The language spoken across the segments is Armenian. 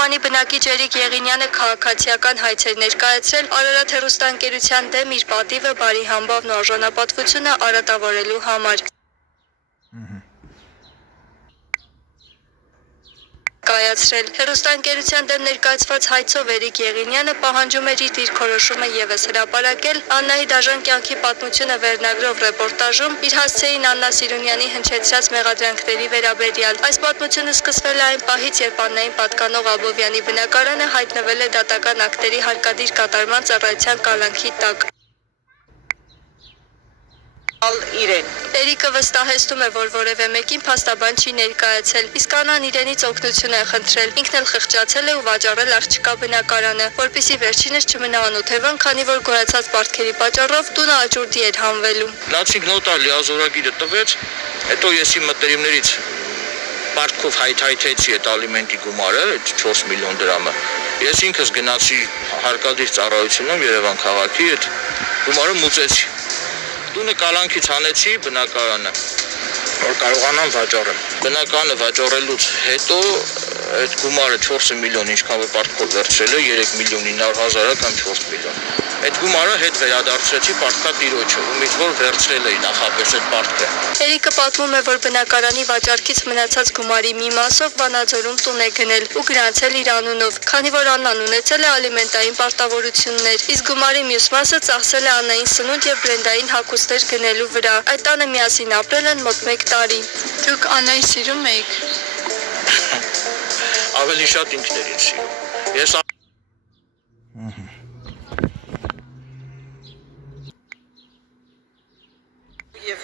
Անի բնակիչ Էրիկ Եղինյանը քաղաքացիական հայց էր ներկայացրել Արարատ հեռուստաընկերության դեմ իր պատիվը բարի համբավն ու արժանապատվությունը արատավորելու համար։ Հեռուստաընկերության դեմ ներկայացված հայցով Էրիկ Եղինյանը պահանջում էր իր դիրքորոշումը ևս հրապարակել Աննայի դաժան կյանքի պատմությունը վերնագրով ռեպորտաժում իր հասցեին Աննա Սիրունյանի հնչեցրած մեղադրանքների վերաբերյալ։ Այս պատմությունը սկսվել է այն պահից, երբ Աննային պատկանող Աբովյանի բնակարանը հայտնվել է դատական ակտերի հարկադիր կատարման ծառայության կալանքի տակ։ Էրիկը վստահեցնում է, որ որևէ մեկին փաստաբան չի ներկայացել, իսկ Աննան իրենից օգնություն է խնդրել, ինքն էլ խղճացել է ու վաճառել աղջկա բնակարանը, որպեսզի վերջինս չմնա անօթևան, քանի որ գոյացած պարտքերի պատճառով տունը աճուրդի էր հանվելու։ Լացիկ նոտարի ազորագիրը տվեց, հետո ես իմ մտերիմներից պարտքով հայթայթեցի այդ ալիմենտի գումարը, 4 միլիոն դրամը։ Ես ինքս գնացի հարկադիր ծառայությունում Երևան քաղաքի, այդ գումարը մուծեցի։ Տունը կալանքից հանեցի բնակարանը, որ կարողանամ վաճառել։ Բնակարանը վաճառելուց հետո այդ գումարը 4 միլիոն ինչքան որ պարտքով վերցրել է 3 միլիոն 900 կամ 4 միլիոն։ Այդ գումարը հետ վերադարձրեցի պարտքատիրոջը, ումից որ վերցրել էի նախապես այդ պարտքը։ Էրիկը պատմում է, որ բնակարանի վաճառքից մնացած գումարի մի մասով Վանաձորում տուն է գնել ու գրանցել իր անունով, քանի որ Աննան ունեցել է ալիմենտային պարտավորություններ, իսկ գումարի մյուս մասը ծախսել է Աննային սնունդ եւ բրենդային հագուստներ գնելու վրա։ Այդ տանը միասին ապրել են մոտ 1 տարի։ Դուք Աննային սիրում եք։ Ավելի շատ ինքն էր ինձ սիրում։ Ես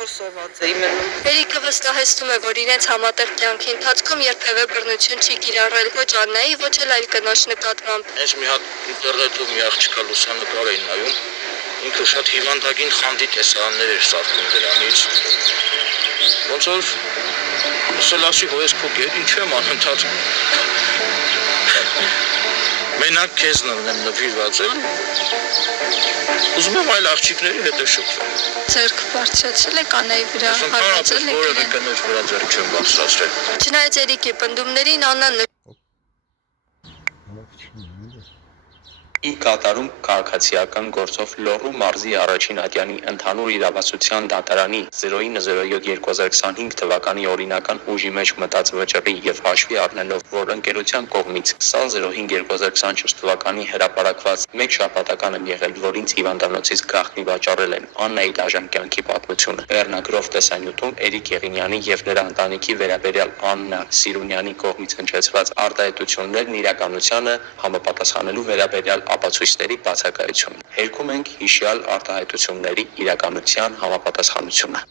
Էրիկը վստահեցնում է, որ իրենց համատեղ կյանքի ընթացքում երբևէ բռնություն չի կիրառել ոչ Աննայի, ոչ էլ այլ կնոջ նկատմամբ։ Ես մի հատ ինտերնետում մի աղջկա լուսանկար էի նայում, ինքը շատ հիվանդագին խանդի տեսարաններ էր սարքում դրանից։ Ոնց որ ասել ասի հոյես քո գետ, ինչ եմ անընդհատ մենակ քեզ նվիրված եմ։ Ուզում եմ այլ աղջիկների հետ շփվել։ Ձեռք բարձրացրել եք Աննայի վրա, հարվածել եք որևէ կնոջ վրա ձեռք չեմ բարձրացրել։ Չնայած Էրիկի պնդումներին Աննան ի կատարում քաղաքացիական գործով Լոռու մարզի առաջին ատյանի ընդհանուր իրավասության դատարանի 0907-2025 թվականի օրինական ուժի մեջ մտած վճռի եւ հաշվի առնելով, որ ընկերության կողմից 20.05.2024 թվականի հրապարակված մեկ շաբաթական եմ եղել, որ ինձ հիվանդանոցից գաղտնի վաճառել են Աննայի դաժան կյանքի պատմությունը։ Վերնագրով տեսանյութում Էրիկ Եղինյանի եւ նրա ընտանիքի վերաբերյալ Աննա Սիրունյանի կողմից հնչեցված արտահայտություններն իրականությանը համապատասխանելու վերաբերյալ ապացույցների բացակայություն։ Հերքում ենք հիշյալ արտահայտությունների իրականության համապատասխանությունը։